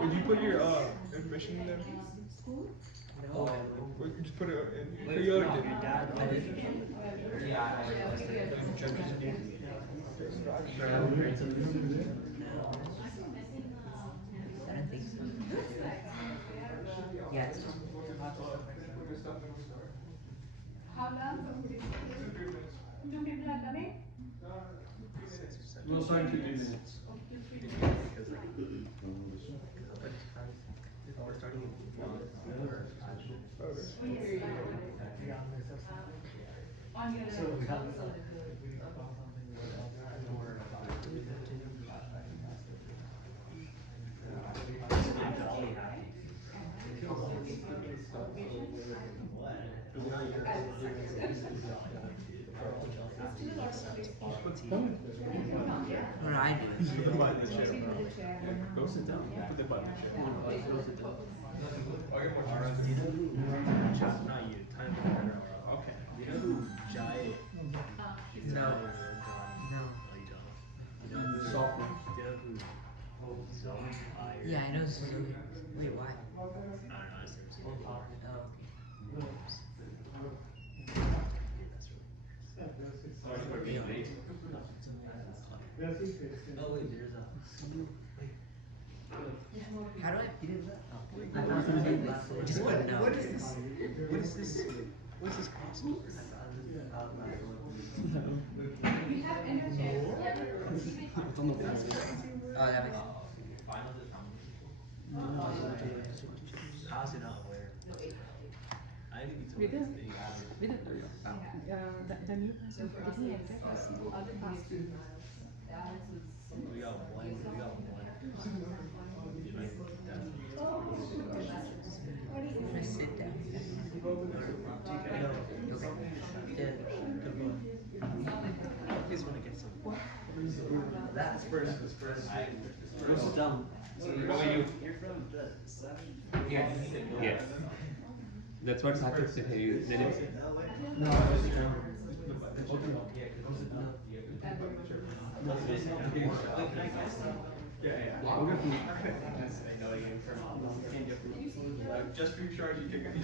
Would you put your information in there? Or just put it in. Periodic did. I don't think so. Yeah, it's just How long? 2 people are coming? We'll sign 2 3 minutes. Okay, 2 3 minutes. We're starting On your what I do. Put the button in the chair. Go sit down. Put the button in the chair. I'll get more time. Not you. Time to Okay. You know who Jai? No. No. Software. Do you know who? Yeah, I know Suzuki. Wait, why? I don't know. I just never seen it before. Oh, okay. Oh wait, there's a. How do I? I just want to know. What is this? What is this? What is this crossover? We have energy. It's on the floor. Oh, that makes sense. How's it not aware? I need to be With told the, this thing. with the new person who didn't enter has other passport. We got one. We got one. Just sit down. Just want to get some. That's first. Who's dumb? You're from the. Yes. Yes. That's what happens if you then it's We'll get food. I know you can't get food. Just for your charge, you take it.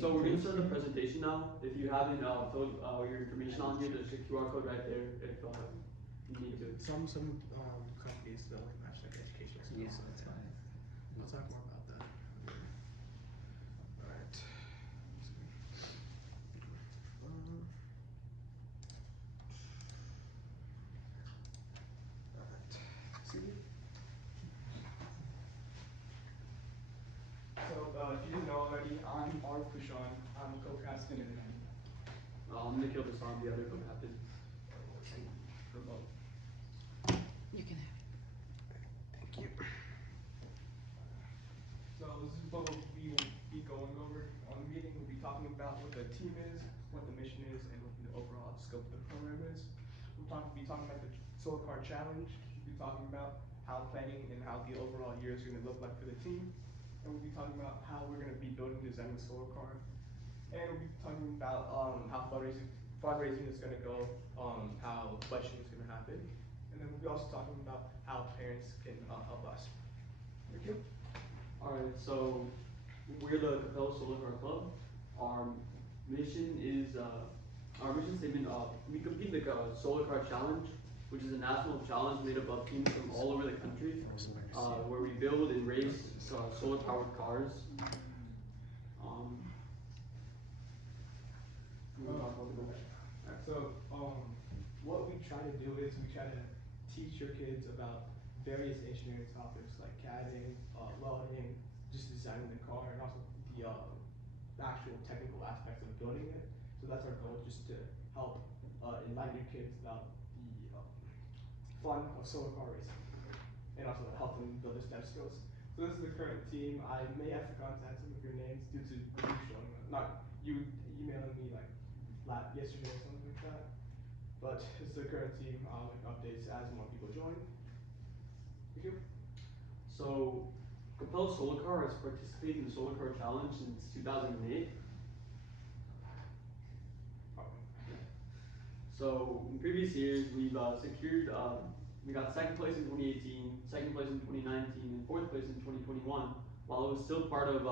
So we're gonna start the presentation now. If you haven't filled your information on here, there's a QR code right there if you need to. Some companies don't like match like educational stuff, so that's fine. We'll talk more about that. Alright. So if you didn't know already, I'm Arif Kushan. I'm a co-captain in I'm Nikhil Basam, the other co-captain. For both. You can have it. Thank you. So this is what we will be going over on the meeting. We'll be talking about what the team is, what the mission is, and what the overall scope of the program is. We'll be talking about the Solar Car Challenge. We'll be talking about how planning and how the overall year is going to look like for the team. And we'll be talking about how we're going to be building the Zenith Solar Car. And we'll be talking about how fundraising is going to go, how budgeting is going to happen. And then we'll we'll be also talking about how parents can help us. Thank you. Alright, so we're the Capella Solar Car Club. Our mission is, our mission statement, we compete in the Solar Car Challenge, which is a national challenge made up of teams from all over the country, where we build and race solar powered cars. We'll talk about the goal. Alright, so what we try to do is we try to teach your kids about various engineering topics like CADing, welding, just designing the car, and also the actual technical aspects of building it. So that's our goal, just to help enlighten your kids about the fun of solar car racing, and also help them build their STEM skills. So this is the current team. I may have to contact some of your names due to you showing up, not you emailing me like yesterday or something like that. But it's the current team. I'll make updates as more people join. Thank you. So, Capella Solar Car has participated in the Solar Car Challenge since 2008. So, in previous years, we've secured, we got second place in 2018, second place in 2019, and fourth place in 2021, while it was still part of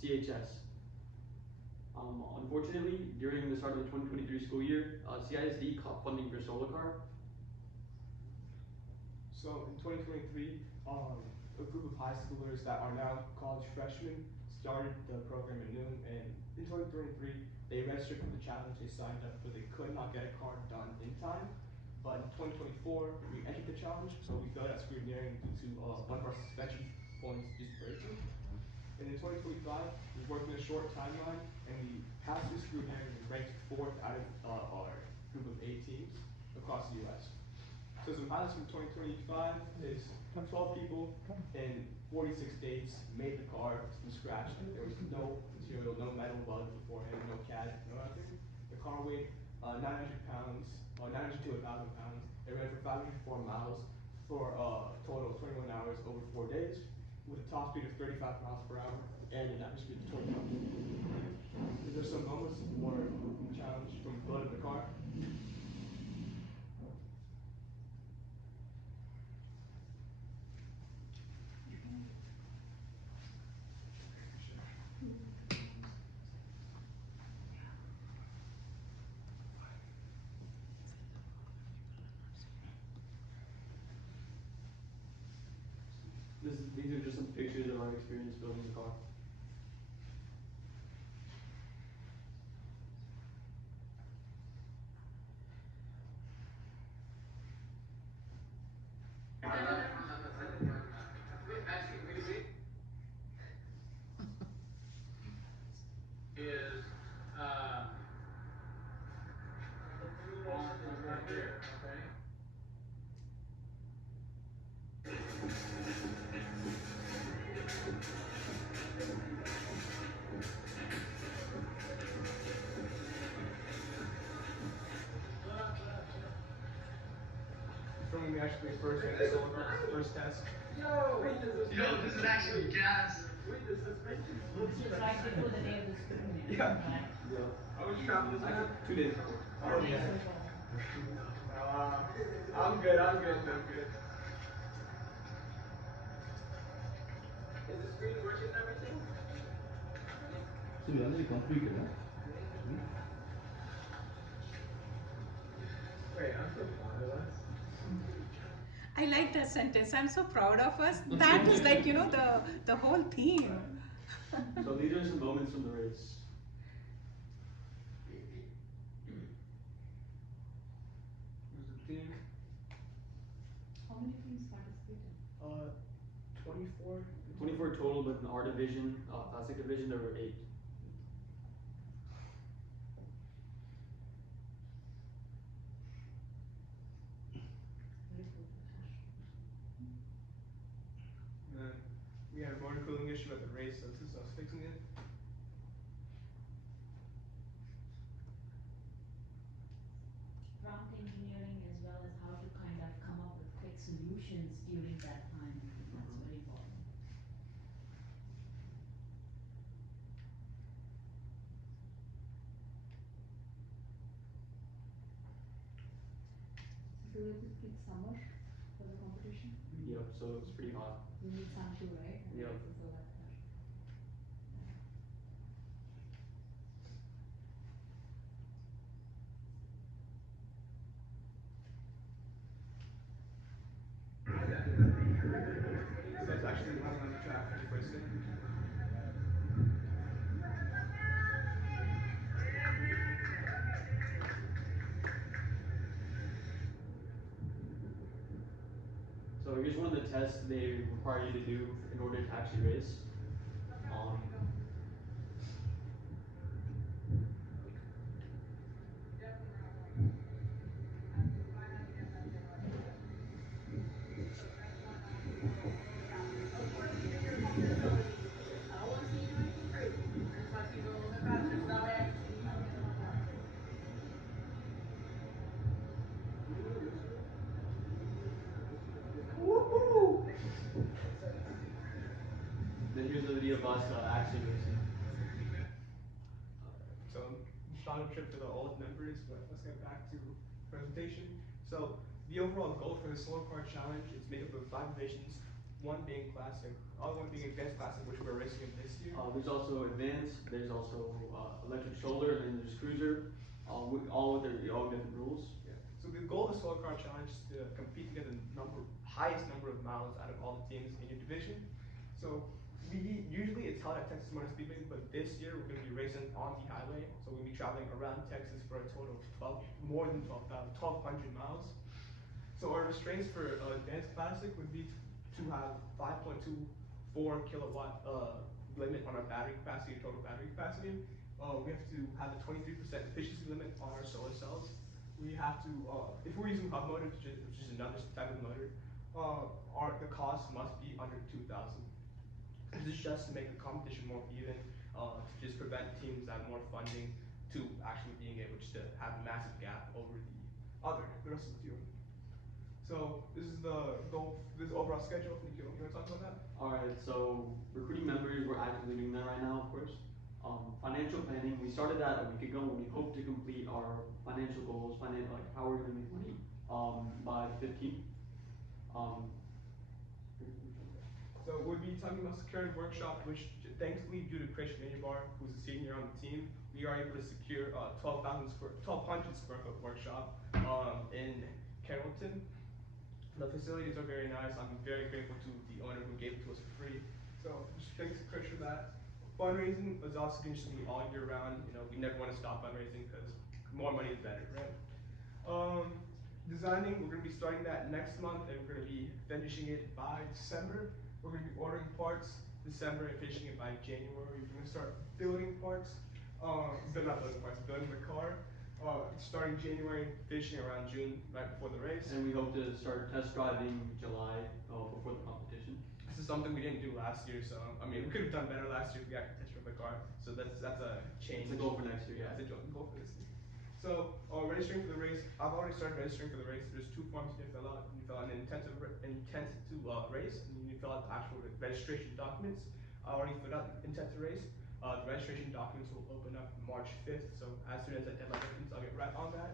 CHS. Unfortunately, during the start of the 2023 school year, CISD caught funding for Solar Car. So in 2023, a group of high schoolers that are now college freshmen started the program at noon, and in 2023, they registered for the challenge, they signed up, but they could not get a car done in time. But in 2024, we entered the challenge, so we failed at scrutineering due to one of our suspension points just breaking. And in 2025, we worked in a short timeline, and we passed through scrutineering and ranked 4th out of our group of 8 teams across the US. So some highlights from 2025 is 12 people in 46 days made the car from scratch. There was no material, no metal welded beforehand, no CAD, no nothing. The car weighed 900 pounds, 900 to 1,000 pounds. It ran for 504 miles for a total of 21 hours over 4 days, with a top speed of 35 miles per hour and an average speed of 20 miles. Is there some moments or challenge from building the car? These are just some pictures of our experience building the car. Is on right here, okay? From when we actually first ran the solar car, first test. Yo, this is actually gas. It's right before the day of the screening, Yeah. right? I was traveling this 2 days ago. Or days ago. I'm good, I'm good. Is the screen working and everything? So you already completed, huh? Wait, I'm so proud of us. I like that sentence. I'm so proud of us. That is like, the whole theme. So these are some moments from the race. Who's the team? How many teams participated? 24. 24 total, but in our division, classic division, there were 8. And then we had a motor cooling issue at the race, so this is us fixing it. Prompt engineering as well as how to kind of come up with quick solutions during that time. That's very important. Related with summer. for the competition? Yep, so it's pretty hot. You need sun too, right? And Yep. it's also like that. So it's actually running on the track for the first day. So here's one of the tests they require you to do in order to actually race. Then here's a video of us actually racing. So, short trip for the old members, but let's get back to presentation. So, the overall goal for the Solar Car Challenge is made up of 5 divisions, one being classic, other one being advanced classic, which we're racing in this year. There's also advanced, there's also electric shoulder, and then there's cruiser, all with their all different rules. Yeah. So the goal of the Solar Car Challenge is to compete to get the highest number of miles out of all the teams in your division. So usually it's held at Texas Motor Speedway, but this year we're going to be racing on the highway. So we'll be traveling around Texas for a total of more than 1,200 miles. So our restraints for advanced classic would be to have 5.24 kilowatt limit on our battery capacity, total battery capacity. We have to have a 23% efficiency limit on our solar cells. We have to, if we're using hub motor, which is another type of motor, the cost must be under 2,000. This is just to make the competition more even, to just prevent teams that have more funding to actually being able just to have a massive gap over the rest of the field. So this is the goal, this overall schedule. Nikhil, you want to talk about that? Alright, so recruiting members, we're actively doing that right now, of course. Financial planning, we started that a week ago when we hope to complete our financial goals, like how we're gonna make money, by the 15th. So we'll be talking about securing workshop, which thankfully due to Christian Minibar, who's a senior on the team, we are able to secure 1,200 square foot workshop in Carrollton. The facilities are very nice. I'm very grateful to the owner who gave it to us for free. So just thanks to Chris for that. Fundraising is also going to be all year round. You know, we never want to stop fundraising because more money is better, right? Designing, we're going to be starting that next month and we're going to be finishing it by December. We're going to be ordering parts December and finishing it by January. We're going to start building parts, building the car, starting January, finishing around June, right before the race. And we hope to start test driving July before the competition. This is something we didn't do last year, so I mean we could have done better last year if we actually test drove the car. So that's a change. It's a goal for next year. Yeah, it's a goal for this year. So registering for the race, I've already started registering for the race. There's 2 forms you need to fill out. You fill out an intent to race, and you need to fill out the actual registration documents. I already filled out the intent to race. The registration documents will open up March 5th, so as soon as that deadline opens, I'll get right on that.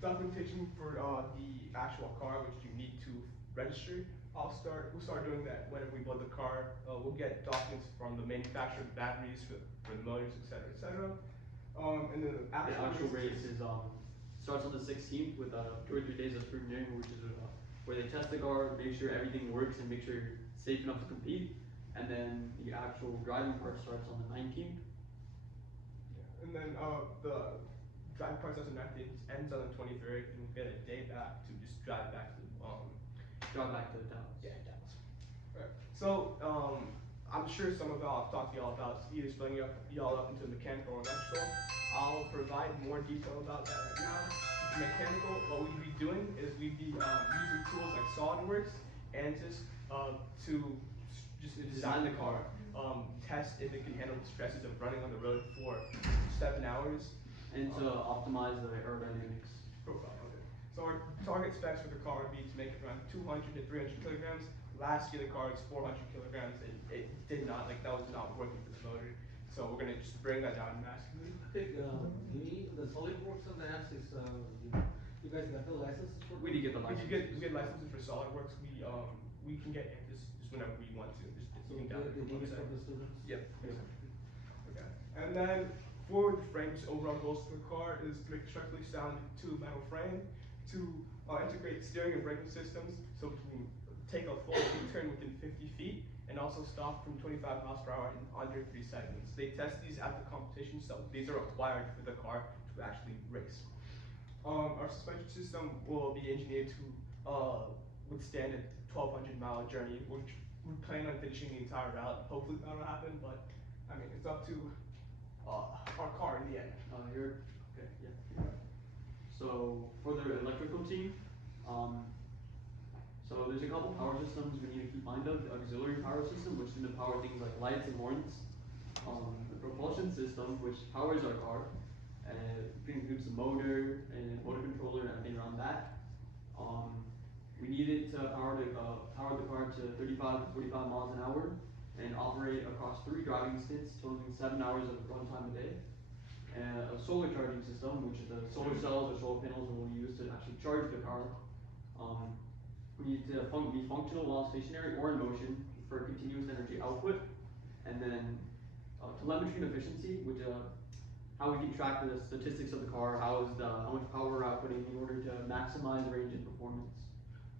Documentation for the actual car, which you need to register. We'll start doing that whenever we build the car. We'll get documents from the manufacturer of the batteries for the motors, etc., etc. And then the actual race is starts on the 16th with 2 or 3 days of scrutineering, which is where they test the car, make sure everything works, and make sure you're safe enough to compete. And then the actual driving part starts on the 19th. Yeah. And then the driving part starts on the 19th, ends on the 23rd, and we'll get a day back to just drive back to Dallas. Yeah, Dallas. Right. So I'm sure some of y'all have talked to y'all about either splitting y'all up into mechanical or electrical. I'll provide more detail about that right now. Mechanical, what we'd be doing is we'd be using tools like SolidWorks, ANSYS, to just design the car, test if it can handle the stresses of running on the road for 7 hours. And to optimize the aerodynamics. Profile, okay. So our target specs for the car would be to make it around 200 to 300 kilograms. Last year the car was 400 kilograms and it did not, that was not working for the motor. So we're gonna just bring that down massively. I think the SolidWorks and the ANSYS, you guys got the licenses for? We did get the We license. get licenses for SolidWorks. We can get Anthus just whenever we want to. Just So looking they down at the give it website. from the students? Yep. Okay. And then for the frames, overall goals for the car is to make a structurally sound two metal frame, to integrate steering and braking systems so we can take a full U-turn within 50 feet and also stop from 25 miles per hour in under 3 seconds. They test these at the competition, so these are required for the car to actually race. Our suspension system will be engineered to withstand a 1,200 mile journey, which we plan on finishing the entire route. Hopefully that'll happen, but I mean, it's up to our car in the end. Here, okay, yeah. So for the electrical team, so there's a couple power systems we need to keep mind of. The auxiliary power system, which is going to power things like lights and horns. The propulsion system, which powers our car, includes the motor and motor controller and everything around that. We need it to power the car to 35 to 45 miles an hour and operate across 3 driving stints, totaling 7 hours of runtime a day. And a solar charging system, which is the solar cells or solar panels we'll use to actually charge the car. We need to be functional while stationary or in motion for continuous energy output. And then telemetry and efficiency, which how we can track the statistics of the car, how much power we're outputting in order to maximize range and performance.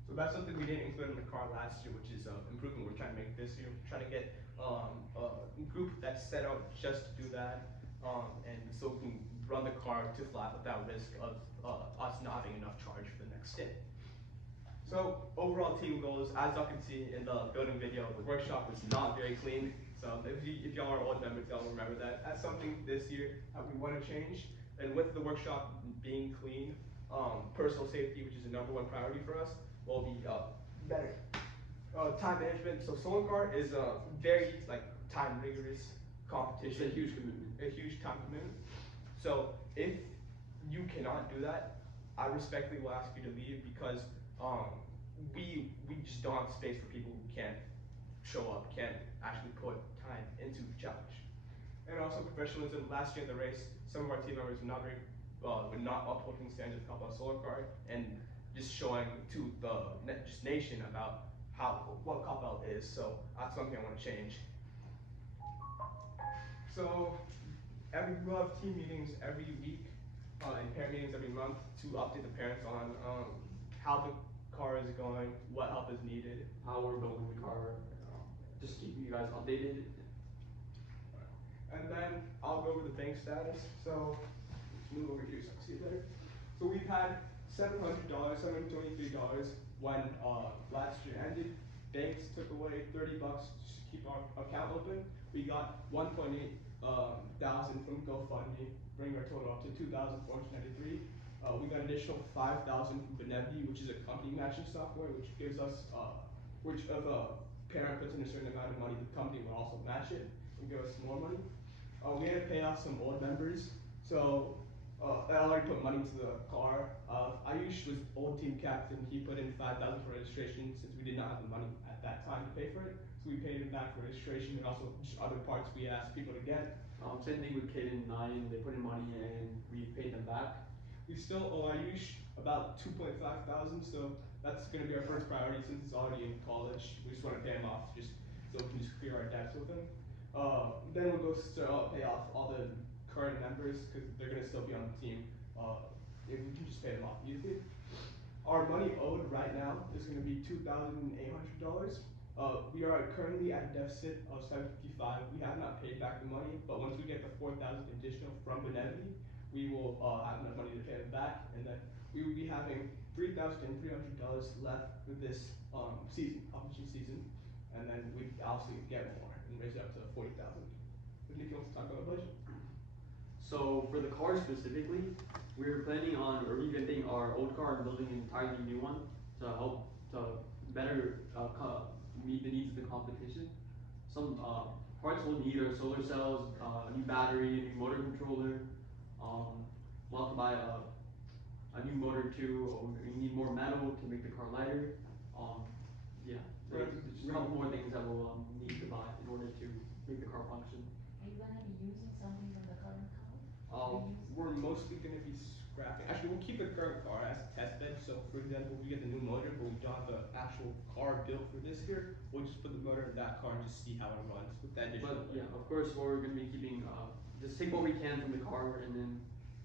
So that's something we didn't include in the car last year, which is improvement we're trying to make this year. We're trying to get a group that's set out just to do that, and so we can run the car to flat without risk of us not having enough charge for the next stint. So overall team goals, as y'all can see in the building video, the workshop was not very clean. So if y'all are old members, y'all remember that. That's something this year that we want to change. And with the workshop being clean, personal safety, which is the #1 priority for us, will be better. Time management. So Solar Car is a very time rigorous competition. It's a huge commitment. A huge time commitment. So if you cannot do that, I respectfully will ask you to leave because we just don't have space for people who can't show up, can't actually put time into the challenge. And also professionalism. Last year in the race, some of our team members were not upholding standards of Cup Out Solar Car and just showing to the nation about what Cup Out is. So that's something I want to change. So we'll have team meetings every week and parent meetings every month to update the parents on how the car is going, what help is needed. How we're building the car, just keep you guys updated. And then I'll go over the bank status. So let's move over here so I can see it better. So we've had $700, $723 when last year ended. Banks took away $30 just to keep our account open. We got 1.8 thousand from GoFundMe, bringing our total up to 2,493. We got an additional 5,000 from Benevity, which is a company matching software, which gives us, which if a parent puts in a certain amount of money, the company will also match it and give us more money. We had to pay off some old members, so I already put money into the car. Ayush was old team captain. He put in 5,000 for registration since we did not have the money at that time to pay for it. So we paid him back for registration and also just other parts we asked people to get. Same thing with Kid and 9, they put in money and we paid them back. We still owe Ayush about 2.5 thousand, so that's gonna be our first priority since it's already in college. We just wanna pay him off just so we can just clear our debts with him. Then we'll go pay off all the current members because they're gonna still be on the team. If we can just pay them off easily. Our money owed right now is gonna be $2,800. We are currently at a deficit of $755. We have not paid back the money, but once we get the 4,000 additional from Benevity, we will have enough money to pay them back, and then we will be having $3,300 left for this competition season, and then we obviously get more and raise it up to 40,000. But Nick wants to talk about the budget. So for the car specifically, we're planning on revamping our old car and building an entirely new one to help to better meet the needs of the competition. Some parts we'll need are solar cells, a new battery, a new motor controller. We'll have to buy a new motor too. We need more metal to make the car lighter. Yeah, there's a couple more things that we'll need to buy in order to make the car function. Are you gonna be using something from the current car? We're mostly gonna be scrapping. Actually, we'll keep the current car as a test bed. So, for example, we get the new motor, but we don't have the actual car built for this here. We'll just put the motor in that car and just see how it runs with that additional. But yeah, of course, what we're gonna be keeping, just take what we can from the car, and then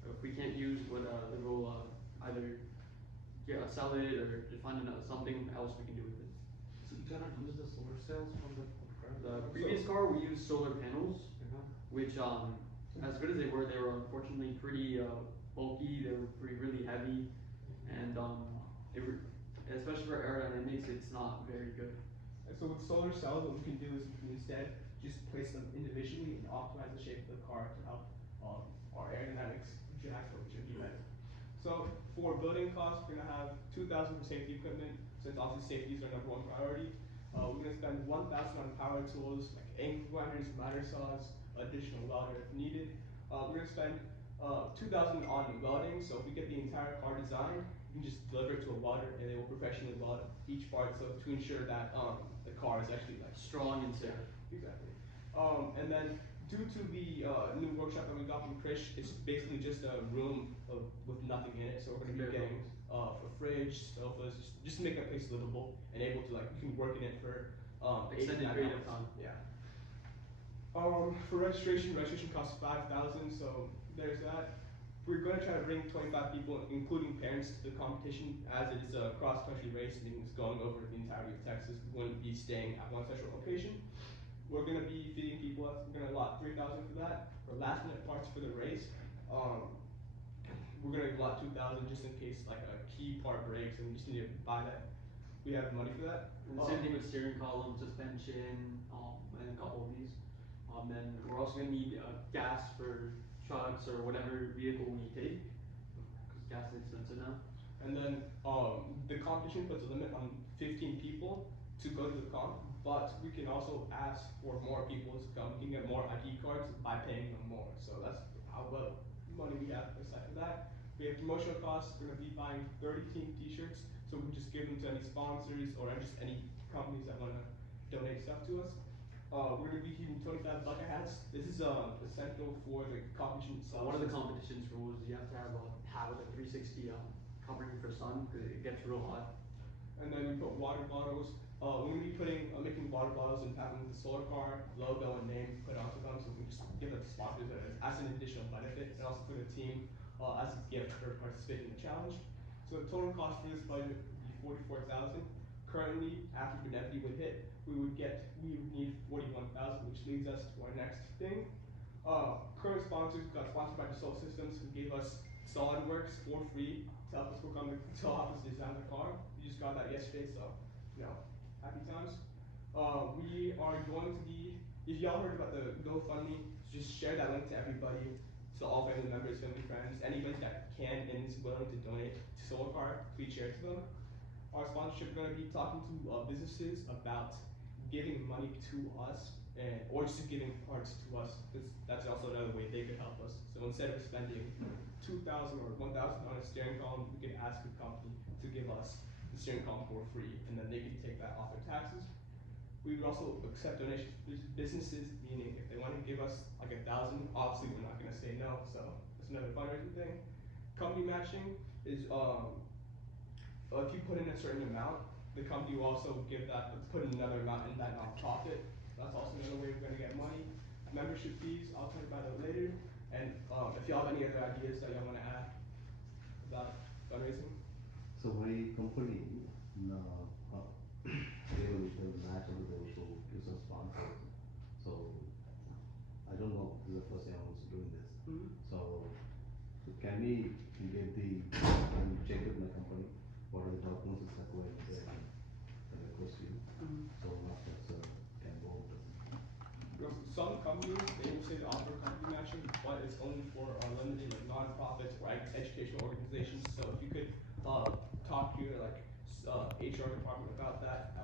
if we can't use what, then we'll, either sell it or just find something else we can do with it. So you cannot use the solar cells from the car? The previous car, we used solar panels, which, as good as they were unfortunately pretty, bulky, they were really heavy, and, especially for aerodynamics, it's not very good. And so with solar cells, what we can do is we can instead just place them individually and optimize the shape of the car to help our aerodynamics jack which would be better. So for building costs, we're gonna have $2,000 for safety equipment, since obviously safety is our #1 priority. We're gonna spend $1,000 on power tools like angle grinders, miter saws, additional welder if needed. We're gonna spend $2,000 on welding. So if we get the entire car designed, we can just deliver it to a welder and they will professionally weld each part, so to ensure that the car is actually like Strong and safe. exactly. And then due to the new workshop that we got from Krish, it's basically just a room with nothing in it. So we're gonna be getting a fridge, sofas, just to make that place livable and able to like you can work in it for Extended 8 to 9 period of hours. time. Yeah. For registration costs $5,000, so there's that. We're going to try to bring 25 people, including parents, to the competition, as it is a cross-country race, meaning it's going over the entirety of Texas. We wouldn't be staying at one central location. We're going to be feeding people. We're going to allot $3,000 for that. For last-minute parts for the race, we're going to allot $2,000 just in case like a key part breaks and we just need to buy that. We have money for that. And the same thing with steering column, suspension, and a couple of these. Then we're also gonna need gas for trucks or whatever vehicle we take, because gas is expensive now. And then the competition puts a limit on 15 people to go to the comp, but we can also ask for more people to come. We can get more ID cards by paying them more. So that's how well money we have aside for that. We have promotional costs. We're gonna be buying 30 team t-shirts, so we can just give them to any sponsors or just any companies that wanna donate stuff to us. We're gonna be keeping 25 bucket hats. This is essential for the competition So itself. one of the competition's rules is you have to have a hat with a 360 covering for sun, because it gets real hot. And then we put water bottles. We're gonna be making water bottles and having the solar car logo and name put onto them, so we can just give it to sponsors as an additional benefit, and also for the team as a gift for participating in the challenge. So the total cost for this budget would be $44,000. Currently, after Benefitti would hit, we would need $41,000, which leads us to our next thing. Current sponsors got sponsored by Dassault Systems, who gave us SolidWorks for free to help us work on to help us design the car. We just got that yesterday, so happy times. We are going to be, if y'all heard about the GoFundMe, just share that link to everybody, to all family members, family friends, anybody that can and is willing to donate to Solar Car, please share it to them. Our sponsorship, we're going to be talking to businesses about giving money to us, or just giving parts to us. That's also another way they could help us. So instead of spending $2,000 or $1,000 on a steering column, we could ask the company to give us the steering column for free, and then they can take that off their taxes. We would also accept donations from businesses, meaning if they want to give us like $1,000, obviously we're not going to say no. So that's another fundraising thing. Company matching is if you put in a certain amount, the company will also put in another amount in that nonprofit. That's also another way we're going to get money. Membership fees, I'll talk about it later. And if y'all have any other ideas that y'all want to add about fundraising. So my company, they will match and they also give some sponsors. So I don't know, this is the first time I'm also doing this. So can we get can you check with my company? What are the documents required and request you? So after can go with this. Some companies, they will say they offer company matching, but it's only for limited like nonprofits or educational organizations. So if you could talk to your HR department about that,